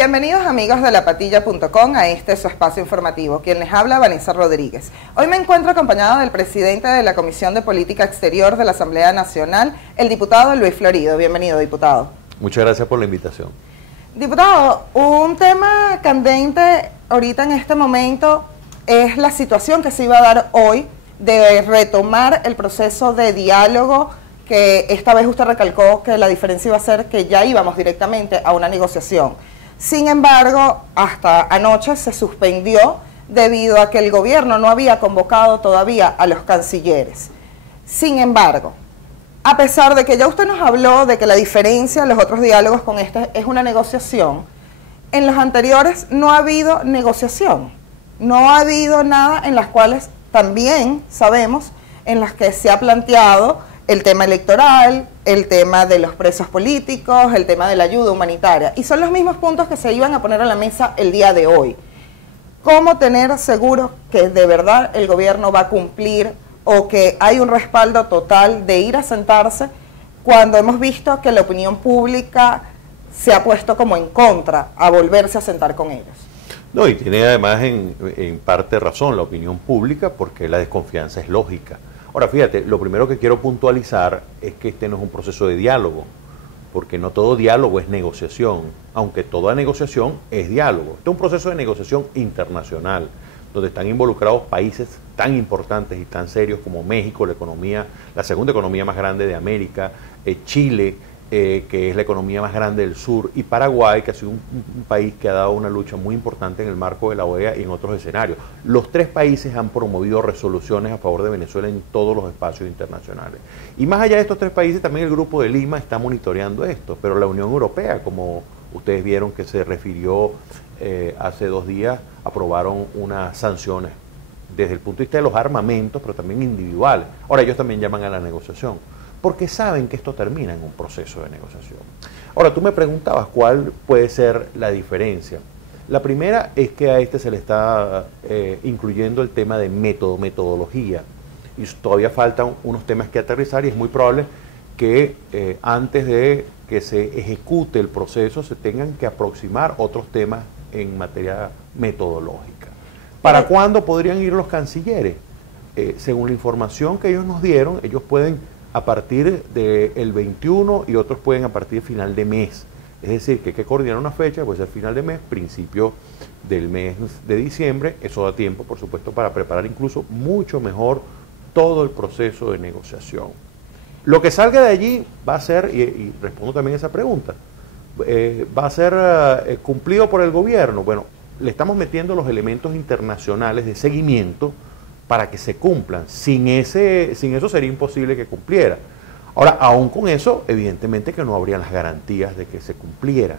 Bienvenidos amigos de lapatilla.com a este su espacio informativo. Quien les habla, Vanessa Rodríguez. Hoy me encuentro acompañado del presidente de la Comisión de Política Exterior de la Asamblea Nacional, el diputado Luis Florido. Bienvenido, diputado. Muchas gracias por la invitación. Diputado, un tema candente ahorita en este momento es la situación que se iba a dar hoy de retomar el proceso de diálogo, que esta vez usted recalcó que la diferencia iba a ser que ya íbamos directamente a una negociación. Sin embargo, hasta anoche se suspendió debido a que el gobierno no había convocado todavía a los cancilleres. Sin embargo, a pesar de que ya usted nos habló de que la diferencia en los otros diálogos con este es una negociación, en los anteriores no ha habido negociación. No ha habido nada en las cuales también sabemos en las que se ha planteado el tema electoral, el tema de los presos políticos, el tema de la ayuda humanitaria. Y son los mismos puntos que se iban a poner a la mesa el día de hoy. ¿Cómo tener seguro que de verdad el gobierno va a cumplir o que hay un respaldo total de ir a sentarse cuando hemos visto que la opinión pública se ha puesto como en contra a volverse a sentar con ellos? No, y tiene además en parte razón la opinión pública, porque la desconfianza es lógica. Ahora, fíjate, lo primero que quiero puntualizar es que este no es un proceso de diálogo, porque no todo diálogo es negociación, aunque toda negociación es diálogo. Este es un proceso de negociación internacional, donde están involucrados países tan importantes y tan serios como México, la segunda economía más grande de América, Chile, que es la economía más grande del sur, y Paraguay, que ha sido un país que ha dado una lucha muy importante en el marco de la OEA y en otros escenarios. Los tres países han promovido resoluciones a favor de Venezuela en todos los espacios internacionales. Y más allá de estos tres países, también el Grupo de Lima está monitoreando esto, pero la Unión Europea, como ustedes vieron que se refirió hace 2 días, aprobaron unas sanciones desde el punto de vista de los armamentos, pero también individuales. Ahora, ellos también llaman a la negociación, porque saben que esto termina en un proceso de negociación. Ahora, tú me preguntabas cuál puede ser la diferencia. La primera es que a este se le está incluyendo el tema de metodología, y todavía faltan unos temas que aterrizar, y es muy probable que antes de que se ejecute el proceso se tengan que aproximar otros temas en materia metodológica. ¿Para cuándo podrían ir los cancilleres? Según la información que ellos nos dieron, ellos pueden a partir del 21 y otros pueden a partir de final de mes. Es decir, que hay que coordinar una fecha, puede ser final de mes, principio del mes de diciembre. Eso da tiempo, por supuesto, para preparar incluso mucho mejor todo el proceso de negociación. Lo que salga de allí va a ser, y respondo también a esa pregunta, va a ser cumplido por el gobierno. Bueno, le estamos metiendo los elementos internacionales de seguimiento para que se cumplan. Sin eso sería imposible que cumpliera. Ahora, aún con eso, evidentemente que no habría las garantías de que se cumpliera.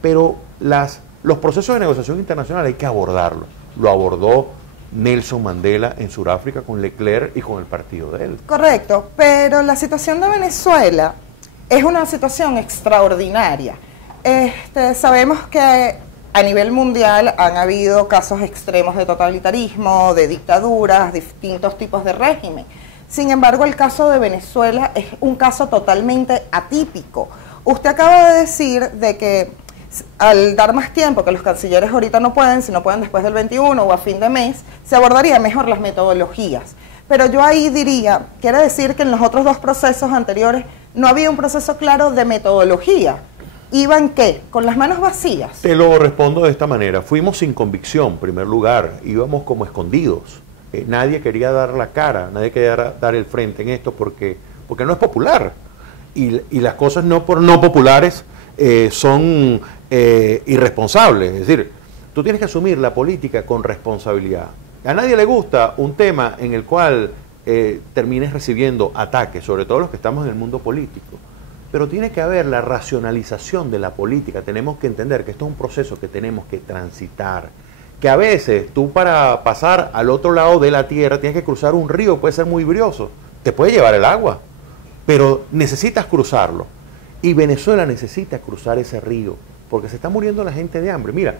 Pero los procesos de negociación internacional hay que abordarlos. Lo abordó Nelson Mandela en Sudáfrica con Leclerc y con el partido de él. Correcto, pero la situación de Venezuela es una situación extraordinaria. Sabemos que a nivel mundial han habido casos extremos de totalitarismo, de dictaduras, distintos tipos de régimen. Sin embargo, el caso de Venezuela es un caso totalmente atípico. Usted acaba de decir de que al dar más tiempo, que los cancilleres ahorita no pueden, si no pueden después del 21 o a fin de mes, se abordaría mejor las metodologías. Pero yo ahí diría, quiere decir que en los otros 2 procesos anteriores no había un proceso claro de metodología. ¿Iban qué? ¿Con las manos vacías? Te lo respondo de esta manera. Fuimos sin convicción, en primer lugar. Íbamos como escondidos. Nadie quería dar la cara, nadie quería dar el frente en esto porque no es popular. Y las cosas no populares son irresponsables. Es decir, tú tienes que asumir la política con responsabilidad. A nadie le gusta un tema en el cual termines recibiendo ataques, sobre todo los que estamos en el mundo político. Pero tiene que haber la racionalización de la política. Tenemos que entender que esto es un proceso que tenemos que transitar. Que a veces tú, para pasar al otro lado de la tierra, tienes que cruzar un río, puede ser muy brioso, te puede llevar el agua, pero necesitas cruzarlo. Y Venezuela necesita cruzar ese río, porque se está muriendo la gente de hambre. Mira,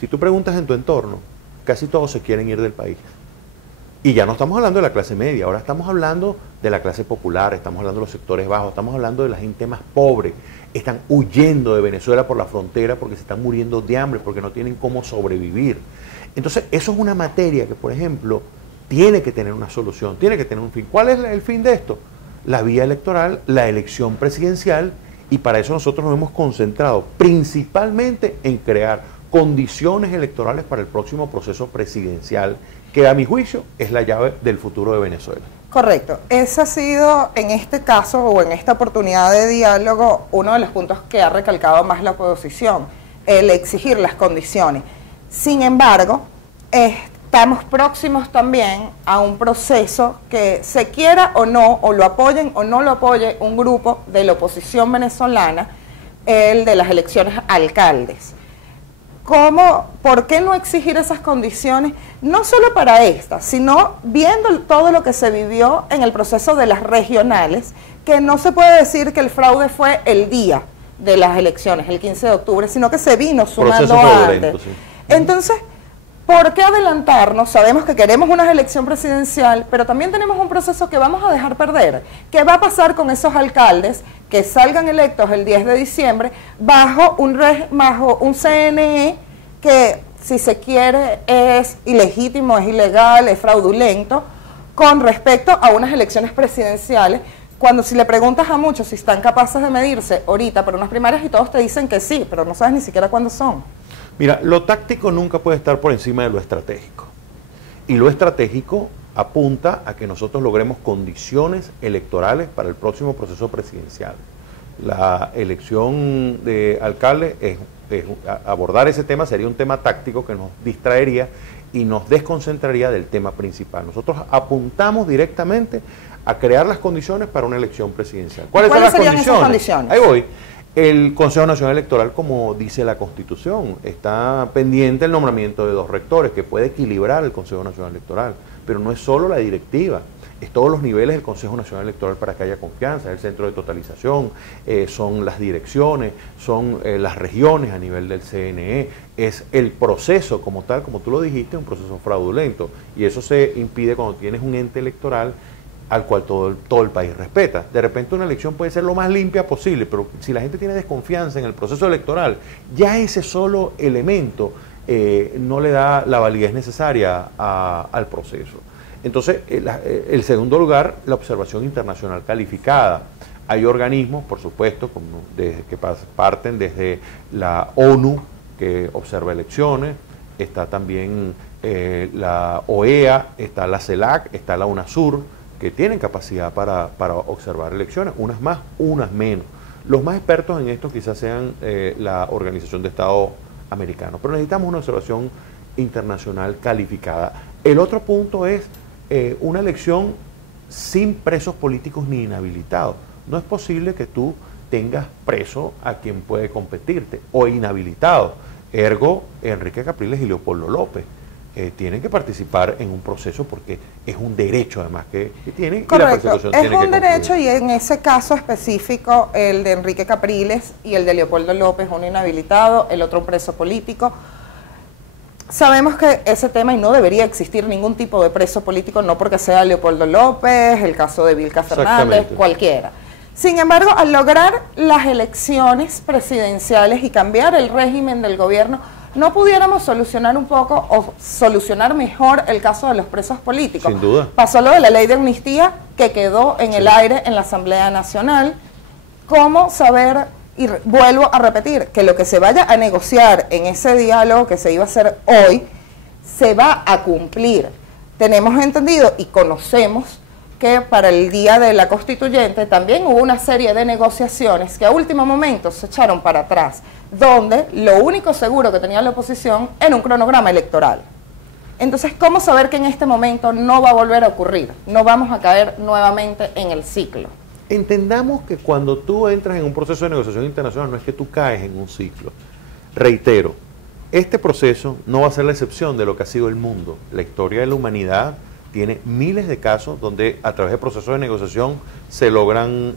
si tú preguntas en tu entorno, casi todos se quieren ir del país. Y ya no estamos hablando de la clase media, ahora estamos hablando de la clase popular, estamos hablando de los sectores bajos, estamos hablando de la gente más pobre. Están huyendo de Venezuela por la frontera porque se están muriendo de hambre, porque no tienen cómo sobrevivir. Entonces, eso es una materia que, por ejemplo, tiene que tener una solución, tiene que tener un fin. ¿Cuál es el fin de esto? La vía electoral, la elección presidencial, y para eso nosotros nos hemos concentrado principalmente en crear condiciones electorales para el próximo proceso presidencial, que a mi juicio es la llave del futuro de Venezuela. Correcto. Ese ha sido, en este caso o en esta oportunidad de diálogo, uno de los puntos que ha recalcado más la oposición, el exigir las condiciones. Sin embargo, estamos próximos también a un proceso que se quiera o no, o lo apoyen o no lo apoye un grupo de la oposición venezolana, el de las elecciones alcaldes. ¿Por qué no exigir esas condiciones? No solo para esta, sino viendo todo lo que se vivió en el proceso de las regionales, que no se puede decir que el fraude fue el día de las elecciones, el 15 de octubre, sino que se vino sumando antes. Sí. Entonces, ¿por qué adelantarnos? Sabemos que queremos una elección presidencial, pero también tenemos un proceso que vamos a dejar perder. ¿Qué va a pasar con esos alcaldes que salgan electos el 10 de diciembre bajo un CNE que, si se quiere, es ilegítimo, es ilegal, es fraudulento, con respecto a unas elecciones presidenciales? Cuando si le preguntas a muchos si están capaces de medirse ahorita por unas primarias y todos te dicen que sí, pero no sabes ni siquiera cuándo son. Mira, lo táctico nunca puede estar por encima de lo estratégico. Y lo estratégico apunta a que nosotros logremos condiciones electorales para el próximo proceso presidencial. La elección de alcalde, abordar ese tema sería un tema táctico que nos distraería y nos desconcentraría del tema principal. Nosotros apuntamos directamente a crear las condiciones para una elección presidencial. ¿Cuáles son las condiciones? Esas condiciones? Ahí voy. El Consejo Nacional Electoral, como dice la Constitución, está pendiente el nombramiento de 2 rectores, que puede equilibrar el Consejo Nacional Electoral, pero no es solo la directiva, es todos los niveles del Consejo Nacional Electoral para que haya confianza, es el centro de totalización, son las direcciones, son las regiones a nivel del CNE, es el proceso como tal, como tú lo dijiste, un proceso fraudulento, y eso se impide cuando tienes un ente electoral al cual todo el país respeta. De repente una elección puede ser lo más limpia posible, pero si la gente tiene desconfianza en el proceso electoral, ya ese solo elemento no le da la validez necesaria al proceso. Entonces, el segundo lugar, la observación internacional calificada. Hay organismos, por supuesto, que parten desde la ONU, que observa elecciones, está también la OEA, está la CELAC, está la UNASUR, que tienen capacidad para observar elecciones, unas más, unas menos. Los más expertos en esto quizás sean la Organización de Estados Americanos, pero necesitamos una observación internacional calificada. El otro punto es una elección sin presos políticos ni inhabilitados. No es posible que tú tengas preso a quien puede competirte o inhabilitado. Ergo, Enrique Capriles y Leopoldo López tienen que participar en un proceso porque es un derecho además que tienen. Correcto, y la Constitución tiene que concluir. Es un derecho, y en ese caso específico el de Enrique Capriles y el de Leopoldo López, uno inhabilitado, el otro un preso político. Sabemos que ese tema, y no debería existir ningún tipo de preso político, no porque sea Leopoldo López, el caso de Vilca Fernández, cualquiera. Sin embargo, al lograr las elecciones presidenciales y cambiar el régimen del gobierno, ¿no pudiéramos solucionar un poco o solucionar mejor el caso de los presos políticos? Sin duda. Pasó lo de la ley de amnistía que quedó en el aire en la Asamblea Nacional. ¿Cómo saber, y vuelvo a repetir, que lo que se vaya a negociar en ese diálogo que se iba a hacer hoy, se va a cumplir? Tenemos entendido y conocemos que para el día de la Constituyente también hubo una serie de negociaciones que a último momento se echaron para atrás, donde lo único seguro que tenía la oposición era un cronograma electoral. Entonces, ¿cómo saber que en este momento no va a volver a ocurrir? No vamos a caer nuevamente en el ciclo. Entendamos que cuando tú entras en un proceso de negociación internacional no es que tú caes en un ciclo. Reitero, este proceso no va a ser la excepción de lo que ha sido el mundo. La historia de la humanidad tiene miles de casos donde a través de procesos de negociación se logran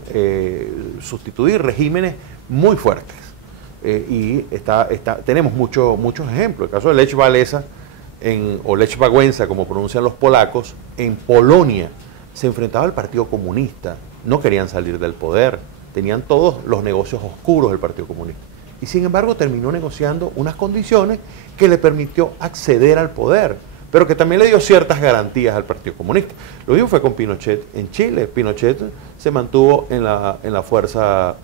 sustituir regímenes muy fuertes. Y tenemos muchos ejemplos. El caso de Lech Walesa o Lech Wałęsa, como pronuncian los polacos, en Polonia se enfrentaba al Partido Comunista, no querían salir del poder, tenían todos los negocios oscuros del Partido Comunista. Y sin embargo terminó negociando unas condiciones que le permitió acceder al poder, pero que también le dio ciertas garantías al Partido Comunista. Lo mismo fue con Pinochet en Chile. Pinochet se mantuvo en la fuerza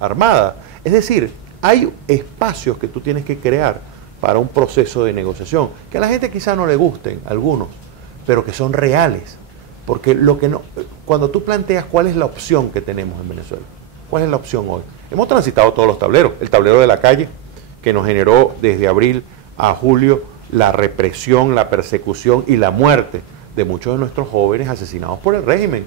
armada. Es decir, hay espacios que tú tienes que crear para un proceso de negociación, que a la gente quizá no le gusten, algunos, pero que son reales. Porque cuando tú planteas cuál es la opción que tenemos en Venezuela, cuál es la opción hoy, hemos transitado todos los tableros, el tablero de la calle, que nos generó desde abril a julio la represión, la persecución y la muerte de muchos de nuestros jóvenes asesinados por el régimen.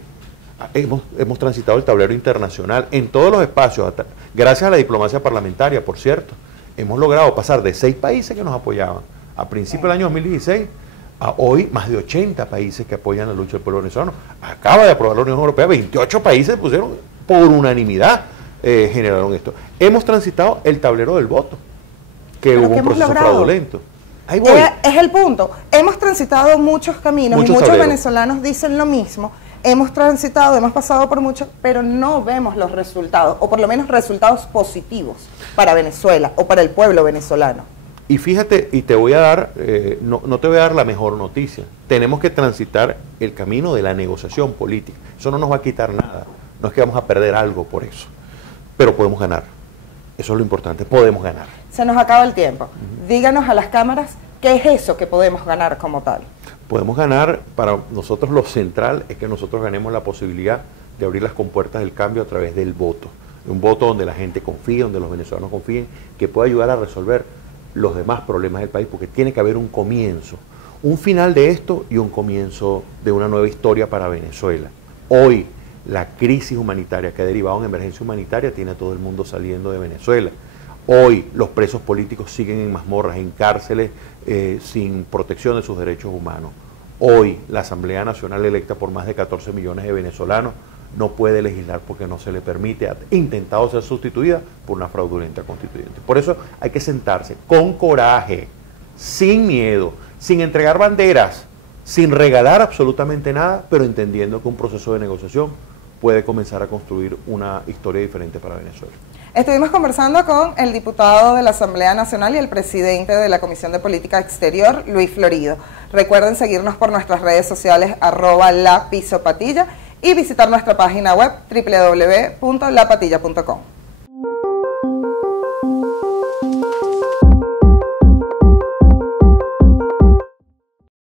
Hemos transitado el tablero internacional en todos los espacios, gracias a la diplomacia parlamentaria, por cierto. Hemos logrado pasar de 6 países que nos apoyaban a principios del año 2016 a hoy más de 80 países que apoyan la lucha del pueblo venezolano. Acaba de aprobar la Unión Europea, 28 países pusieron por unanimidad, generaron esto. Hemos transitado el tablero del voto, que hubo un proceso fraudulento. Ahí voy. Es el punto. Hemos transitado muchos caminos y muchos venezolanos dicen lo mismo. Hemos transitado, hemos pasado por mucho, pero no vemos los resultados, o por lo menos resultados positivos para Venezuela o para el pueblo venezolano. Y fíjate, y te voy a dar, no te voy a dar la mejor noticia. Tenemos que transitar el camino de la negociación política. Eso no nos va a quitar nada. No es que vamos a perder algo por eso, pero podemos ganar. Eso es lo importante, podemos ganar. Se nos acaba el tiempo. Díganos a las cámaras qué es eso que podemos ganar como tal. Podemos ganar, para nosotros lo central es que nosotros ganemos la posibilidad de abrir las compuertas del cambio a través del voto. Un voto donde la gente confíe, donde los venezolanos confíen, que pueda ayudar a resolver los demás problemas del país, porque tiene que haber un comienzo, un final de esto y un comienzo de una nueva historia para Venezuela. Hoy, la crisis humanitaria que ha derivado en emergencia humanitaria tiene a todo el mundo saliendo de Venezuela. Hoy los presos políticos siguen en mazmorras, en cárceles, sin protección de sus derechos humanos. Hoy la Asamblea Nacional electa por más de 14 millones de venezolanos no puede legislar porque no se le permite, ha intentado ser sustituida por una fraudulenta constituyente. Por eso hay que sentarse con coraje, sin miedo, sin entregar banderas, sin regalar absolutamente nada, pero entendiendo que un proceso de negociación puede comenzar a construir una historia diferente para Venezuela. Estuvimos conversando con el diputado de la Asamblea Nacional y el presidente de la Comisión de Política Exterior, Luis Florido. Recuerden seguirnos por nuestras redes sociales @lapisopatilla y visitar nuestra página web www.lapatilla.com.